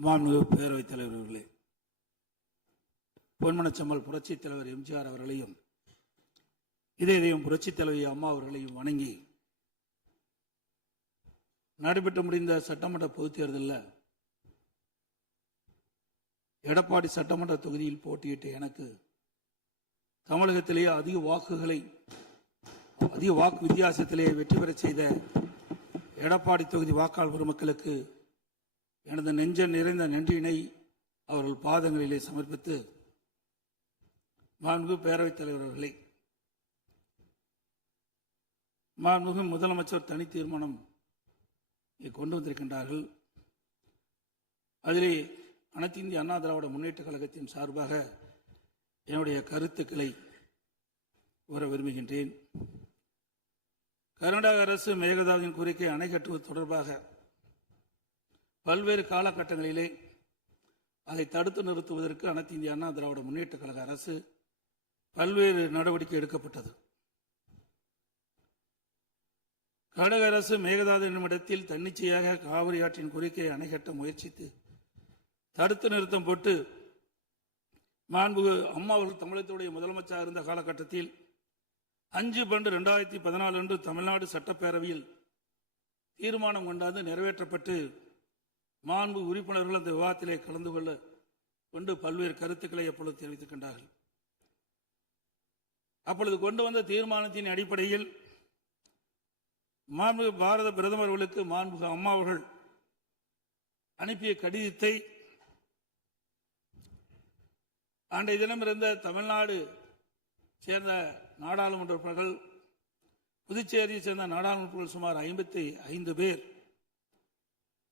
மாண்புமிகு பேரவைத் தலைவர் அவர்களே, பொன்மனச்செம்மல் புரட்சித் தலைவர் எம்ஜிஆர் அவர்களையும் இதயம் புரட்சித் தலைவி அம்மா அவர்களையும் வணங்கி நடைபெற்று முடிந்த சட்டமன்ற பொதுத் தேர்தலில் எடப்பாடி சட்டமன்ற தொகுதியில் போட்டியிட்ட எனக்கு தமிழகத்திலேயே அதிக வாக்கு வித்தியாசத்திலே வெற்றி பெற செய்த எடப்பாடி தொகுதி வாக்காளர் பெருமக்களுக்கு எனது நெஞ்ச நிறைந்த நன்றியினை அவர்கள் பாதங்களிலே சமர்ப்பித்து, மாண்புமிகு பேரவைத் தலைவர் அவர்களே, மாண்புமிகு முதலமைச்சர் தனி தீர்மானம் கொண்டு வந்திருக்கின்றார்கள். அதிலே அனைத்து இந்திய அண்ணா திராவிட முன்னேற்ற கழகத்தின் சார்பாக என்னுடைய கருத்துக்களை கூற விரும்புகின்றேன். கர்நாடக அரசு மேகதாதுவின் கோரிக்கை அணை கட்டுவது தொடர்பாக பல்வேறு காலகட்டங்களிலே அதை தடுத்து நிறுத்துவதற்கு அனைத்து இந்திய அண்ணா திராவிட முன்னேற்ற கழக அரசு பல்வேறு நடவடிக்கை எடுக்கப்பட்டது. கர்நாடக அரசு மேகதாது என்னும் இடத்தில் தன்னிச்சையாக காவிரி ஆற்றின் கோரிக்கையை அணை கட்ட முயற்சித்து தடுத்து நிறுத்தம் போட்டு மாண்புமிகு அம்மா அவர்கள் தமிழகத்துடைய முதலமைச்சராக இருந்த காலகட்டத்தில் 5/12/2014 அன்று தமிழ்நாடு சட்டப்பேரவையில் தீர்மானம் கொண்டாந்து நிறைவேற்றப்பட்டு மாண்பு உறுப்பினர்கள் அந்த விவாதத்திலே கலந்து கொண்டு பல்வேறு கருத்துக்களை அப்பொழுது தெரிவித்திருக்கின்றார்கள். அப்பொழுது கொண்டு வந்த தீர்மானத்தின் அடிப்படையில் மாண்புமிகு பாரத பிரதமர் அவர்களுக்கு மாண்புமிகு அம்மா அவர்கள் அனுப்பிய கடிதத்தை அன்றைய தினம் இருந்த தமிழ்நாடு சேர்ந்த நாடாளுமன்ற உறுப்பினர்கள், புதுச்சேரியை சேர்ந்த நாடாளுமன்ற சுமார் 55 பேர்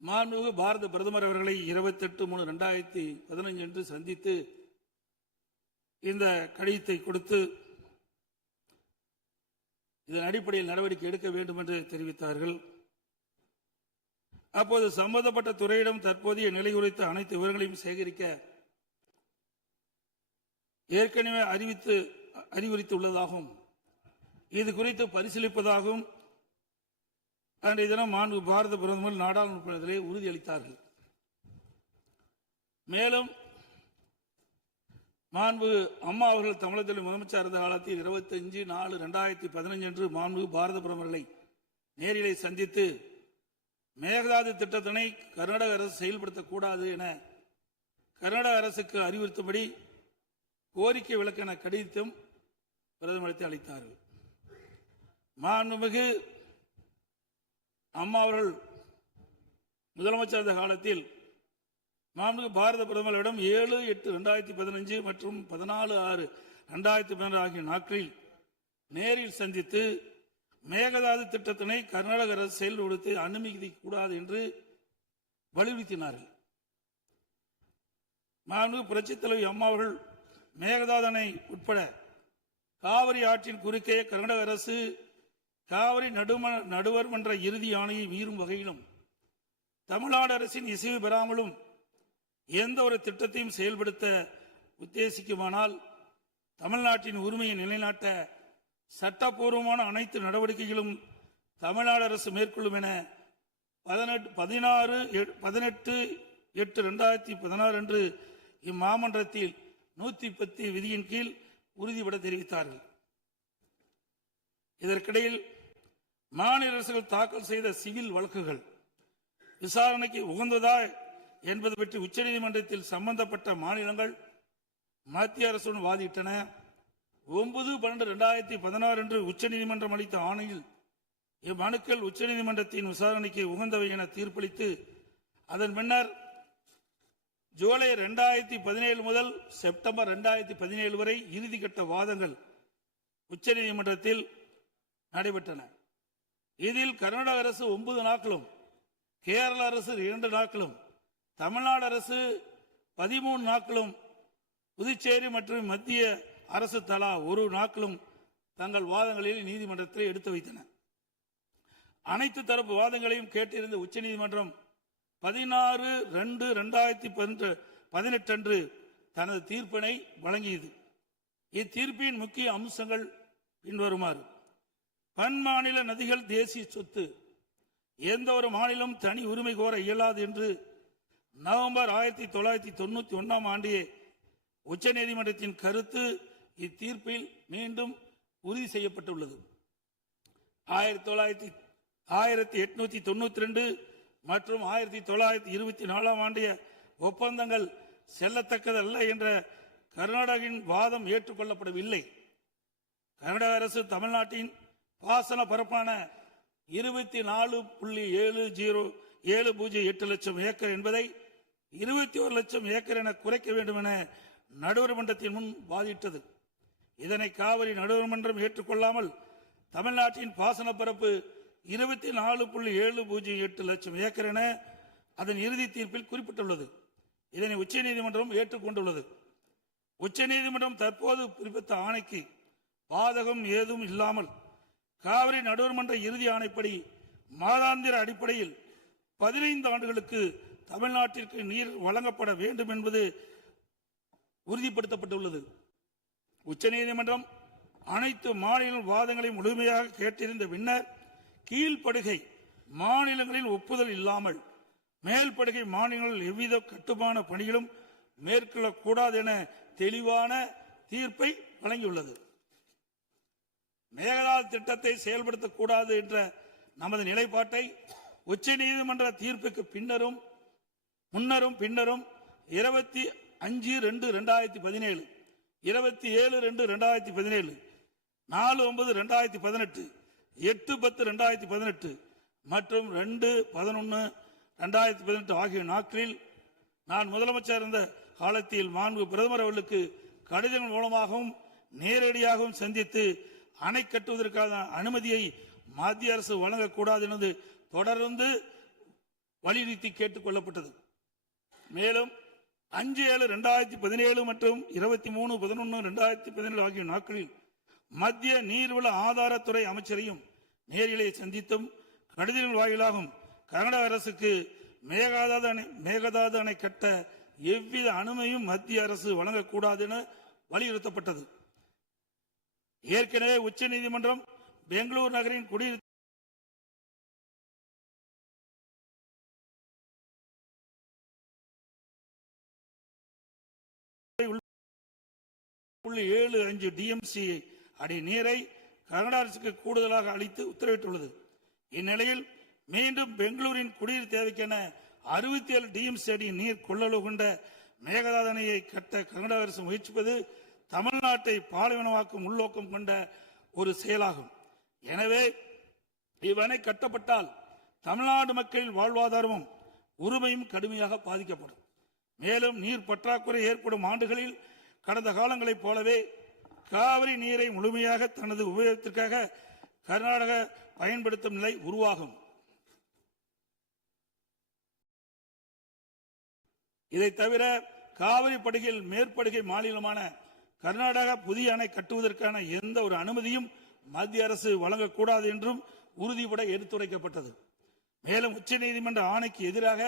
மாண்புமிகு பாரத பிரதமர் அவர்களை 28/3/2015 அன்று சந்தித்து இந்த கடிதத்தை கொடுத்து இதன் அடிப்படையில் நடவடிக்கை எடுக்க வேண்டும் என்று தெரிவித்தார்கள். அப்போது சம்பந்தப்பட்ட துறையிடம் தற்போதைய நிலை குறித்த அனைத்து விவரங்களையும் சேகரிக்க ஏற்கனவே அறிவுறுத்தியுள்ளதாகவும் இது குறித்து பரிசீலிப்பதாகவும் அன்றைய தினம் மாண்புமிகு பாரத பிரதமர் நாடாளுமன்றத்திலே உறுதியளித்தார்கள். மேலும் மாண்புமிகு அம்மா அவர்கள் தமிழகத்தில் முதலமைச்சர் இருந்த காலத்தில் 25/4/2015 அன்று மாண்புமிகு பாரத பிரதமர்களை நேரிலே சந்தித்து மேகதாது திட்டத்தினை கர்நாடக அரசு செயல்படுத்தக்கூடாது என கர்நாடக அரசுக்கு அறிவுறுத்தும்படி கோரிக்கை விளக்கென கடிதம் பிரதமருக்கு அளித்தார்கள். மாண்புமிகு அம்மா அவர்கள் முதலமைச்சர் இருந்த காலத்தில் மாண்புமிகு பாரத பிரதமரிடம் 7/8/2015 மற்றும் 14/6/2016 ஆகிய நாட்களில் நேரில் சந்தித்து மேகதாது திட்டத்தினை கர்நாடக அரசு செயல்படுத்த அனுமதிக்க கூடாது என்று வலியுறுத்தினார்கள். மாண்புமிகு புரட்சித் தலைவி அம்மா அவர்கள் மேகதாது அணை உட்பட காவிரி ஆற்றின் குறுக்கே கர்நாடக அரசு காவிரி நடுவர் மன்ற இறுதி ஆணையை மீறும் வகையிலும் தமிழ்நாடு அரசின் இசைவு பெறாமலும் எந்த ஒரு திட்டத்தையும் செயல்படுத்த உத்தேசிக்குமானால் தமிழ்நாட்டின் உரிமையை நிலைநாட்ட சட்டப்பூர்வமான அனைத்து நடவடிக்கைகளும் தமிழ்நாடு அரசு மேற்கொள்ளும் என 18/8/2016 அன்று இம்மாமன்றத்தில் 110 விதியின் கீழ் உறுதிபட தெரிவித்தார்கள். இதற்கிடையில் மாநில அரசுகள் தாக்கல் செய்த சிவில் வழக்குகள் விசாரணைக்கு உகந்ததா என்பது பற்றி உச்சநீதிமன்றத்தில் சம்பந்தப்பட்ட மாநிலங்கள் மத்திய அரசுடன் வாதிட்டன. 9/12/2016 அன்று உச்சநீதிமன்றம் அளித்த ஆணையில் இம்மனுக்கள் உச்சநீதிமன்றத்தின் விசாரணைக்கு உகந்தவை என தீர்ப்பளித்து அதன் பின்னர் ஜூலை 2017 முதல் செப்டம்பர் 2017 வரை இறுதிக்கட்ட வாதங்கள் உச்சநீதிமன்றத்தில் நடைபெற்றன. இதில் கர்நாடக அரசு 9 நாட்களும், கேரள அரசு 2 நாட்களும், தமிழ்நாடு அரசு 13 நாட்களும், புதுச்சேரி மற்றும் மத்திய அரசு தலா 1 நாட்களும் தங்கள் வாதங்களில் நீதிமன்றத்தில் எடுத்து வைத்தன. அனைத்து தரப்பு வாதங்களையும் கேட்டிருந்த உச்சநீதிமன்றம் 16/2/2018 அன்று தனது தீர்ப்பினை வழங்கியது. இத்தீர்ப்பின் முக்கிய அம்சங்கள் பின்வருமாறு: பன்மாநில நதிகள் தேசிய சொத்து, எந்த ஒரு மாநிலம் தனி உரிமை கோர இயலாது என்று நவம்பர் 1991 ஆண்டிய உச்சநீதிமன்றத்தின் கருத்து இத்தீர்ப்பில் மீண்டும் உறுதி செய்யப்பட்டுள்ளது. 1892 மற்றும் 1924 ஆண்டிய ஒப்பந்தங்கள் செல்லத்தக்கதல்ல என்ற கர்நாடகின் வாதம் ஏற்றுக்கொள்ளப்படவில்லை. கர்நாடக அரசு தமிழ்நாட்டின் பாசன பரப்பான 24.7008 லட்சம் ஏக்கர் என்பதை 21 லட்சம் ஏக்கர் என குறைக்க வேண்டும் என நடுவர் மன்றத்தின் முன் வாதிட்டது. இதனை காவிரி நடுவர் மன்றம் ஏற்றுக்கொள்ளாமல் தமிழ்நாட்டின் பாசன பரப்பு 24.708 லட்சம் ஏக்கர் என அதன் இறுதி தீர்ப்பில் குறிப்பிட்டுள்ளது. இதனை உச்சநீதிமன்றம் ஏற்றுக்கொண்டுள்ளது. உச்சநீதிமன்றம் தற்போது பிறப்பித்த ஆணைக்கு பாதகம் ஏதும் இல்லாமல் காவிரி நடுவர் மன்ற இறுதி ஆணைப்படி மாதாந்திர அடிப்படையில் 15 ஆண்டுகளுக்கு தமிழ்நாட்டிற்கு நீர் வழங்கப்பட வேண்டும் என்பது உறுதிப்படுத்தப்பட்டுள்ளது. உச்சநீதிமன்றம் அனைத்து மாநில வாதங்களை முழுமையாக கேட்டிருந்த பின்னர் கீழ்ப்படுகை மாநிலங்களின் ஒப்புதல் இல்லாமல் மேல்படுகை மாநிலங்களில் எவ்வித கட்டுமான பணிகளும் மேற்கொள்ளக்கூடாது என தெளிவான தீர்ப்பை வழங்கியுள்ளது. மேகதாது திட்டத்தை செயல்படுத்தக்கூடாது என்ற நமது நிலைப்பாட்டை உச்சநீதிமன்ற தீர்ப்புக்கு முன்னரும் பின்னரும் 25/2/2017, 27/2/2017, 4/9/2018, 8/10/2018 மற்றும் 2/11/2018 ஆகிய நாட்களில் நான் முதலமைச்சர் இருந்த காலத்தில் மாண்பு பிரதமர் அவர்களுக்கு கடிதம் மூலமாகவும் நேரடியாகவும் சந்தித்து அணை கட்டுவதற்கான அனுமதியை மத்திய அரசு வழங்கக்கூடாது என்று தொடர்ந்து வலியுறுத்தி கேட்டுக் கொள்ளப்பட்டது. மேலும் 5/7/2017 மற்றும் 23/11/2017 ஆகிய நாட்களில் மத்திய நீர்வள ஆதாரத்துறை அமைச்சரையும் நேரிலே சந்தித்தும் கடிதங்கள் வாயிலாகவும் கர்நாடக அரசுக்கு மேகதாது அணை கட்ட எவ்வித அனுமதியும் மத்திய அரசு வழங்கக்கூடாது என வலியுறுத்தப்பட்டது. ஏற்கனவே உச்சநீதிமன்றம் பெங்களூர் நகரின் குடியிருப்பு 75 டிஎம்சி அடி நீரை கர்நாடக அரசுக்கு கூடுதலாக அளித்து உத்தரவிட்டுள்ளது. இந்நிலையில் மீண்டும் பெங்களூரின் குடிநீர் தேவைக்கென 67 டிஎம்சி அடி நீர் கொள்ளளவு கொண்ட மேகதாது அணையை கட்ட கர்நாடக அரசு முயற்சிப்பது தமிழ்நாட்டை பாலைவனமாக்கும் உள்நோக்கம் கொண்ட ஒரு செயலாகும். எனவே இவ்வணை கட்டப்பட்டால் தமிழ்நாடு மக்களின் வாழ்வாதாரமும் உரிமையும் கடுமையாக பாதிக்கப்படும். மேலும் நீர் பற்றாக்குறை ஏற்படும் ஆண்டுகளில் கடந்த காலங்களைப் போலவே காவிரி நீரை முழுமையாக தனது உபயோகத்திற்காக கர்நாடக பயன்படுத்தும் நிலை உருவாகும். இதை தவிர காவிரி படுகையில் மேற்படுகை மாநிலமான கர்நாடகா புதிய அணை கட்டுவதற்கான எந்த ஒரு அனுமதியும் மத்திய அரசு வழங்கக்கூடாது என்றும் உறுதிபட எடுத்துரைக்கப்பட்டது. மேலும் உச்சநீதிமன்ற ஆணைக்கு எதிராக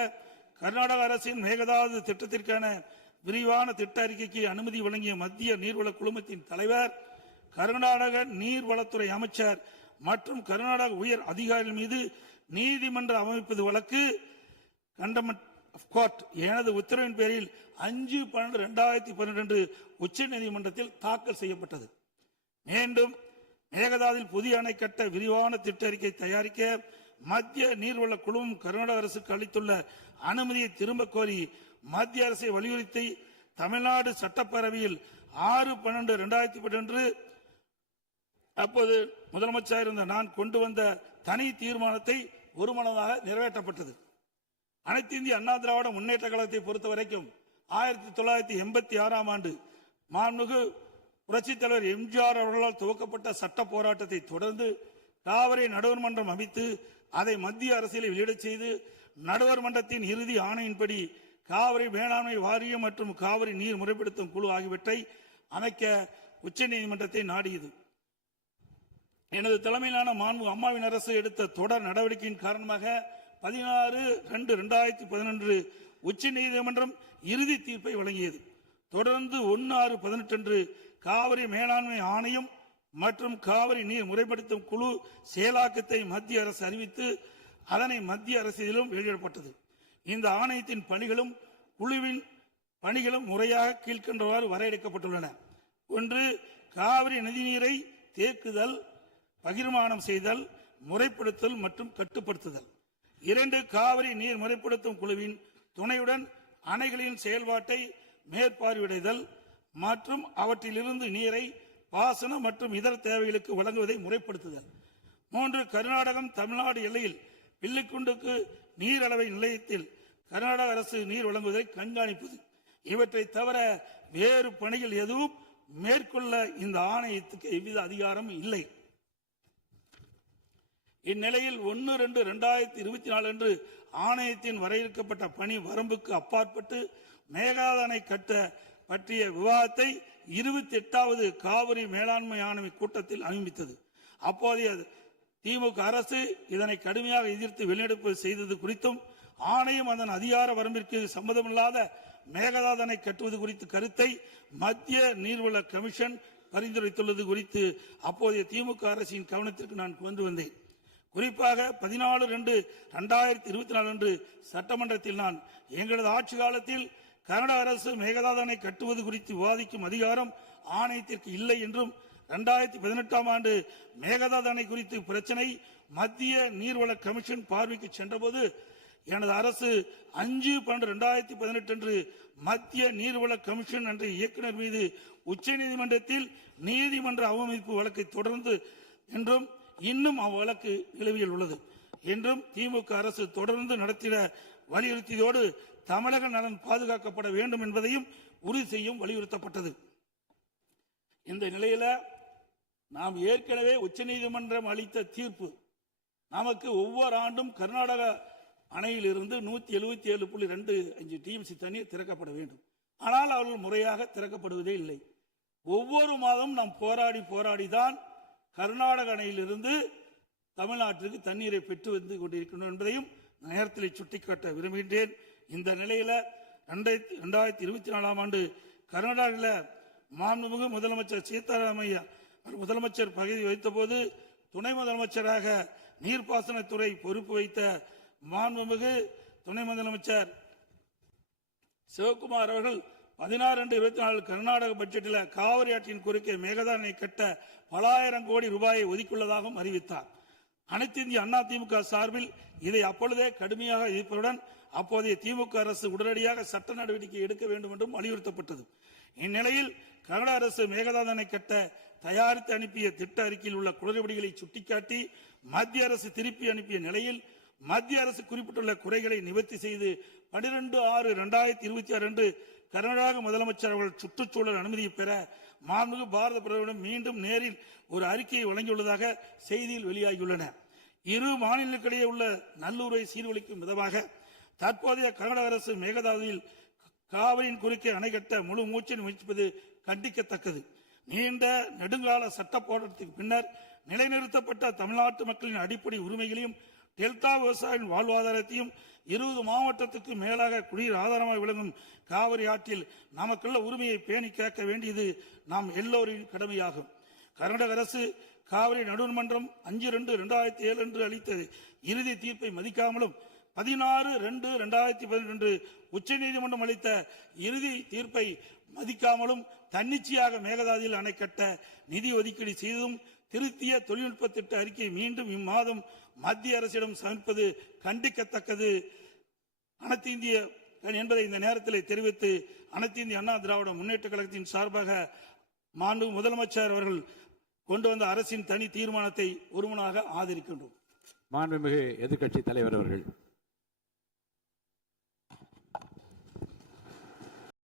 கர்நாடக அரசின் மேகதாது திட்டத்திற்கான விரிவான திட்ட அறிக்கைக்கு அனுமதி வழங்கிய மத்திய நீர்வள குழுமத்தின் தலைவர், கர்நாடக நீர்வளத்துறை அமைச்சர் மற்றும் கர்நாடக உயர் அதிகாரிகள் மீது நீதிமன்ற அமைப்பது வழக்கு கண்டெம்ப்ட் ஆஃப் கோர்ட் எனது உத்தரவின் பேரில் 5/12/2012 உச்சநீதிமன்றத்தில் தாக்கல் செய்யப்பட்டது. மீண்டும் மேகதாதில் புதிய அணை கட்ட விரிவான திட்ட அறிக்கை தயாரிக்க மத்திய நீர்வள குழுமம் கர்நாடக அரசுக்கு அளித்துள்ள அனுமதியை திரும்ப கோரி மத்திய அரசை வலியுறுத்தி தமிழ்நாடு சட்டப்பேரவையில் 6/12/2012 அப்போது முதலமைச்சர் இருந்த நான் கொண்டு வந்த தனி தீர்மானத்தை ஒருமனதாக நிறைவேற்றப்பட்டது. அனைத்து இந்திய அண்ணா திராவிட முன்னேற்ற கழகத்தை பொறுத்தவரைக்கும் 1986 ஆண்டு மாண்புமிகு புரட்சித் தலைவர் எம்ஜிஆர் அவர்களால் துவக்கப்பட்ட சட்ட போராட்டத்தை தொடர்ந்து காவிரி நடுவர் மன்றம் அமைத்து அதை மத்திய அரசியலை வெளியிடச் செய்து நடுவர் மன்றத்தின் இறுதி ஆணையின்படி காவிரி மேலாண்மை வாரியம் மற்றும் காவிரி நீர் முறைப்படுத்தும் குழு ஆகியவற்றை அமைக்க உச்சநீதிமன்றத்தை நாடியது. எனது தலைமையிலான மாண்பு அம்மாவின் அரசு எடுத்த தொடர் நடவடிக்கையின் காரணமாக 16/2/2011 உச்சநீதிமன்றம் இறுதி தீர்ப்பை வழங்கியது. தொடர்ந்து 1/6/18 காவிரி மேலாண்மை ஆணையம் மற்றும் காவிரி நீர் முறைப்படுத்தும் குழு செயலாக்கத்தை மத்திய அரசு அறிவித்து அதனை மத்திய அரசியலிலும் வெளியிடப்பட்டது. இந்த ஆணையத்தின் பணிகளும் குழுவின் பணிகளும் முறையாக கீழ்கண்டவாறு வரையறுக்கப்பட்டுள்ளன. 1. காவிரி நதிநீரை தேக்குதல், பகிர்மானம் செய்தல், முறைப்படுத்தல் மற்றும் கட்டுப்படுத்துதல். 2. காவிரி நீர் முறைப்படுத்தும் குழுவின் துணையுடன் அணைகளின் செயல்பாட்டை மேற்பார்வையிடுதல் மற்றும் அவற்றிலிருந்து நீரை பாசன மற்றும் இதர தேவைகளுக்கு வழங்குவதை முறைப்படுத்துதல். 3. கர்நாடகம் தமிழ்நாடு எல்லையில் பில்லிக்குண்டுக்கு நீர் அளவை நிலையத்தில் கர்நாடக அரசு நீர் வழங்குவதை கண்காணிப்பது. இவற்றை தவிர வேறு பணிகள் எதுவும் மேற்கொள்ள இந்த ஆணையத்துக்கு எவ்வித அதிகாரம் இல்லை. இந்நிலையில் 1/2/2024 அன்று ஆணையத்தின் வரையறுக்கப்பட்ட பணி வரம்புக்கு அப்பாற்பட்டு மேகதாது அணை கட்ட பற்றிய விவாதத்தை 28வது காவிரி மேலாண்மை ஆணைய கூட்டத்தில் அனுமதித்தது. அப்போதைய திமுக அரசு இதனை கடுமையாக எதிர்த்து வெளிநடப்பு செய்தது குறித்தும் ஆணையம் அதன் அதிகார வரம்பிற்கு சம்மதமில்லாத மேகதாது அணை கட்டுவது குறித்த கருத்தை மத்திய நீர்வள கமிஷன் பரிந்துரைத்துள்ளது குறித்து அப்போதைய திமுக அரசின் கவனத்திற்கு நான் கொண்டு வந்தேன். குறிப்பாக 14/2/2024 அன்று சட்டமன்றத்தில் நான் எங்களது ஆட்சி காலத்தில் கர்நாடக அரசு மேகதாது அணை கட்டுவது குறித்து விவாதிக்கும் அதிகாரம் ஆணையத்திற்கு இல்லை என்றும் 2018ஆம் ஆண்டு மேகதாது அணை குறித்து பிரச்சனை மத்திய நீர்வள கமிஷன் பார்வைக்கு சென்றபோது எனது அரசு 5/12/2018 அன்று மத்திய நீர்வள கமிஷன் என்ற இயக்குநர் மீது உச்சநீதிமன்றத்தில் நீதிமன்ற அவமதிப்பு வழக்கை தொடர்ந்து என்றும் இன்னும் அவ்வழக்கு நிலுவையில் உள்ளது என்றும் திமுக அரசு தொடர்ந்து நடத்திட வலியுறுத்தியதோடு தமிழக நலன் பாதுகாக்கப்பட வேண்டும் என்பதையும் உறுதி செய்யும் வலியுறுத்தப்பட்டது. இந்த நிலையில நாம் ஏற்கனவே உச்சநீதிமன்றம் அளித்த தீர்ப்பு நமக்கு ஒவ்வொரு ஆண்டும் கர்நாடக அணையிலிருந்து 177.25 டிஎம்சி தண்ணீர் திறக்கப்பட வேண்டும். ஆனால் அவர்கள் முறையாக திறக்கப்படுவதே இல்லை. ஒவ்வொரு மாதம் நாம் போராடிதான் கர்நாடக அணையிலிருந்து தமிழ்நாட்டிற்கு தண்ணீரை பெற்று வந்து கொண்டிருக்கணும் என்பதையும் நேரத்தில் சுட்டிக்காட்ட விரும்புகின்றேன். இந்த நிலையில 2024ஆம் ஆண்டு கர்நாடகாவில் மாண்புமிகு முதலமைச்சர் சீதாராமையா முதலமைச்சர் பதவி வைத்த போது துணை முதலமைச்சராக நீர்ப்பாசனத்துறை பொறுப்பு வைத்த மாண்புமிகு துணை முதலமைச்சர் சிவகுமார் அவர்கள் 16/24 கர்நாடக பட்ஜெட்டில் காவிரி ஆற்றின் குறுக்கே மேகதாது அணை கட்ட பல ஆயிரம் கோடி ரூபாயை ஒதுக்கியுள்ளதாகவும் அறிவித்தார். அனைத்து இந்திய அண்ணா திமுக சார்பில் இதை அப்பொழுதே கடுமையாக எதிர்ப்பதுடன் அப்போதைய திமுக அரசு உடனடியாக சட்ட நடவடிக்கை எடுக்க வேண்டும் என்றும் வலியுறுத்தப்பட்டது. இந்நிலையில் கர்நாடக அரசு மேகதாது அணை கட்ட தயாரித்து அனுப்பிய திட்ட அறிக்கையில் உள்ள குளறுபடிகளை சுட்டிக்காட்டி மத்திய அரசு திருப்பி அனுப்பிய நிலையில் மத்திய அரசு குறிப்பிட்டுள்ள குறைகளை நிவர்த்தி செய்து 12/6/2026 அன்று கர்நாடக முதலமைச்சர் அவர்கள் சுற்றுச்சூழல் அனுமதியை பெற மாண்புமிகு பாரத பிரதமரிடம் மீண்டும் நேரில் ஒரு அறிக்கையை வழங்கியுள்ளதாக செய்தியில் வெளியாகியுள்ளன. இரு மாநிலங்களுக்கிடையே உள்ள நல்லுறவை சீர்குலைக்கும் விதமாக தற்போதைய கர்நாடக அரசு மேகதாதுவில் காவிரியின் குறுக்கே அணை கட்ட முழு மூச்சில் முயற்சிப்பது கண்டிக்கத்தக்கது. நீண்ட நெடுங்கால சட்ட போராட்டத்திற்கு பின்னர் நிலைநிறுத்தப்பட்ட தமிழ்நாட்டு மக்களின் அடிப்படை உரிமைகளையும் டெல்டா விவசாயிகளின் வாழ்வாதாரத்தையும் 20 மாவட்டத்துக்கு மேலாக குடிநீர் ஆதாரமாக விளங்கும் காவிரி ஆற்றில் நமக்குள்ள உரிமையை பேணி காக்க வேண்டியது நாம் எல்லோரின் கடமையாகும். கர்நாடக அரசு காவிரி நடுவர்மன்றம் 5/2/2007 அன்று அளித்த இறுதி தீர்ப்பை மதிக்காமலும் 16/2/2018 உச்சநீதிமன்றம் அளித்த இறுதி தீர்ப்பை மதிக்காமலும் தன்னிச்சையாக மேகதாதுவில் அணை கட்ட நிதி ஒதுக்கீடு செய்ததும் திருத்திய தொழில்நுட்ப திட்ட அறிக்கை மீண்டும் இம்மாதம் மத்திய அரசிடம் சமர்ப்பது கண்டிக்கத்தக்கது அனைத்து இந்திய என்பதை இந்த நேரத்தில் தெரிவித்து அனைத்து இந்திய அண்ணா திராவிட முன்னேற்ற கழகத்தின் சார்பாக மாண்பு முதலமைச்சர் அவர்கள் கொண்டு வந்த அரசின் தனி தீர்மானத்தை ஒருமனாக ஆதரிக்கின்றோம். மாண்புமிகு எதிர்க்கட்சி தலைவர் அவர்கள்.